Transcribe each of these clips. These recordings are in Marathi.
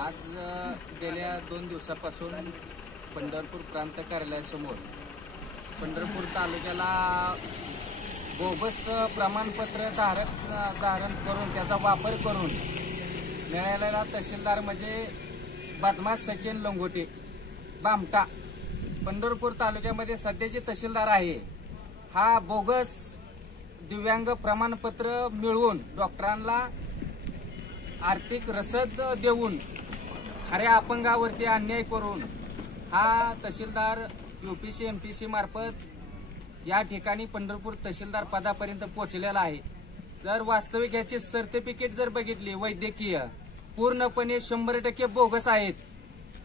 आज गेल्या 2 दिवसापासून पंढरपूर प्रांत कार्यालयासमोर पंढरपूर तालुक्याला बोगस प्रमाणपत्र धारण करून त्याचा वापर करून मिळालेला तहसीलदार म्हणजे बदमाश सचिन लंगोटे बामटा पंढरपूर तालुक्यामध्ये सध्याचे तहसीलदार आहे. हा बोगस दिव्यांग प्रमाणपत्र मिळवून डॉक्टरांना आर्थिक रसद देऊन खऱ्या अपंगावरती अन्याय करून हा तहसीलदार यूपीसी एमपीसी मार्फत या ठिकाणी पंढरपूर तहसीलदार पदापर्यंत पोहोचलेला आहे. जर वास्तविक याची सर्टिफिकेट जर बघितली वैद्यकीय पूर्णपणे 100% बोगस आहेत.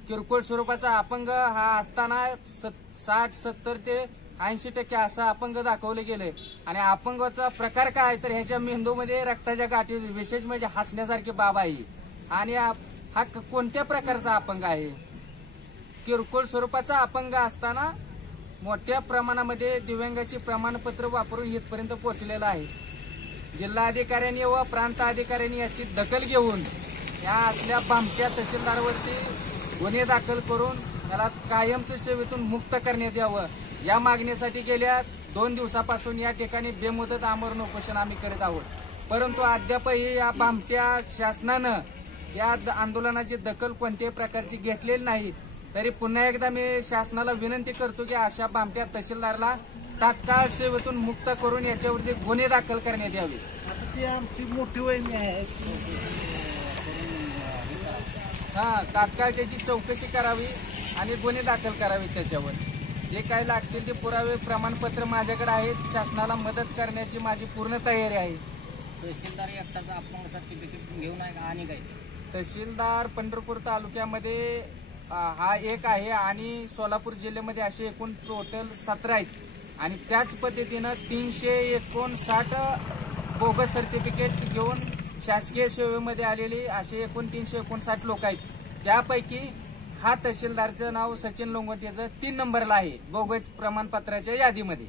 किरकोळ स्वरूपाचा अपंग हा असताना 60-70 ते 80% असा अपंग दाखवले गेले आणि अपंगाचा प्रकार काय तर ह्याच्या मेंदूमध्ये रक्ताच्या गाठी विशेष म्हणजे हसण्यासारखी बाब आहे. आणि हा कोणत्या प्रकारचा अपंग आहे? किरकोळ स्वरूपाचा अपंग असताना मोठ्या प्रमाणामध्ये दिव्यांगाची प्रमाणपत्र वापरून इथपर्यंत पोहोचलेला आहे. जिल्हाधिकाऱ्यांनी व प्रांत अधिकाऱ्यांनी याची दखल घेऊन या असल्या भामट्या तहसीलदारवरती गुन्हे दाखल करून त्याला कायमच्या सेवेतून मुक्त करण्यात यावं या मागणीसाठी गेल्या 2 दिवसापासून या ठिकाणी बेमुदत आमरण उपोषण आम्ही करीत आहोत. परंतु अद्यापही या भामट्या शासनानं या आंदोलनाची दखल कोणत्याही प्रकारची घेतलेली नाही. तरी पुन्हा एकदा मी शासनाला विनंती करतो की अशा भामट्या तहसीलदारला तात्काळ सेवेतून मुक्त करून याच्यावरती गुन्हे दाखल करण्यात यावे. आता ती आमची मोठी वहिनी आहे, तात्काळ त्याची चौकशी करावी आणि गुन्हे दाखल करावे. त्याच्यावर जे काही लागतील ते पुरावे प्रमाणपत्र माझ्याकडे आहेत. शासनाला मदत करण्याची माझी पूर्ण तयारी आहे. तहसीलदार एकटाचा अपंग सर्टिफिकेट घेऊन आहे का आणि काय? तहसीलदार पंढरपूर तालुक्यामध्ये हा एक आहे आणि सोलापूर जिल्ह्यामध्ये असे एकूण टोटल 17 आहेत आणि त्याच पद्धतीनं 359 बोगस सर्टिफिकेट घेऊन शासकीय सेवेमध्ये आलेली असे एकूण 359 लोक आहेत. त्यापैकी हा तहसीलदारचं नाव सचिन लंगोटेचं 3 नंबरला आहे बोगस प्रमाणपत्राच्या यादीमध्ये.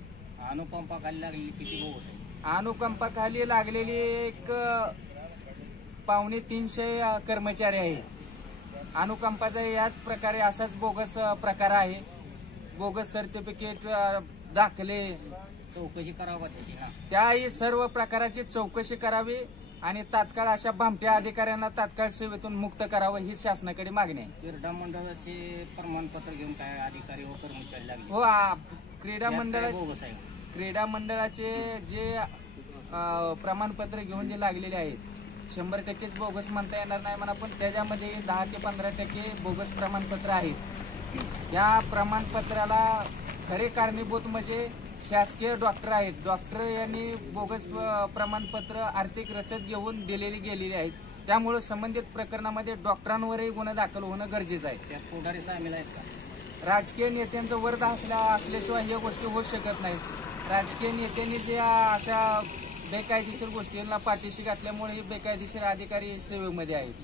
अनुकंपाखाली लागलेली किती बोगस आहे? अनुकंपाखाली लागलेली एक 250-300 कर्मचारी आहेत. अनुकंपाचा याच प्रकारे असाच बोगस प्रकार आहे. बोगस सर्टिफिकेट दाखले चौकशी करावी त्याची ना, त्याही सर्व प्रकाराची चौकशी करावी आणि तात्काळ अशा भामट्या अधिकाऱ्यांना तात्काळ सेवेतून मुक्त करावं ही शासनाकडे मागणी आहे. क्रीडा मंडळाचे प्रमाणपत्र घेऊन काय अधिकारी व कर्मचारी लागले? हो, बोगस आहे. क्रीडा मंडळाचे जे प्रमाणपत्र घेऊन जे लागलेले आहेत 100%च बोगस म्हणता येणार नाही म्हणा, पण त्याच्यामध्ये 10 ते 15% बोगस प्रमाणपत्र आहेत. या प्रमाणपत्राला खरे कारणीभूत म्हणजे शासकीय डॉक्टर आहेत. डॉक्टर यांनी बोगस प्रमाणपत्र आर्थिक रसद घेऊन दिलेली गेलेली आहेत. त्यामुळे संबंधित प्रकरणामध्ये डॉक्टरांवरही गुन्हा दाखल होणं गरजेचं आहे. त्यात पुढारी सामील आहेत का? राजकीय नेत्यांचं वर्ध असल्याशिवाय या गोष्टी होऊ शकत नाहीत. राजकीय नेत्यांनी जे अशा बेकायदेशीर गोष्टींना पाठीशी घातल्यामुळे बेकायदेशीर अधिकारी सेवेमध्ये आहेत.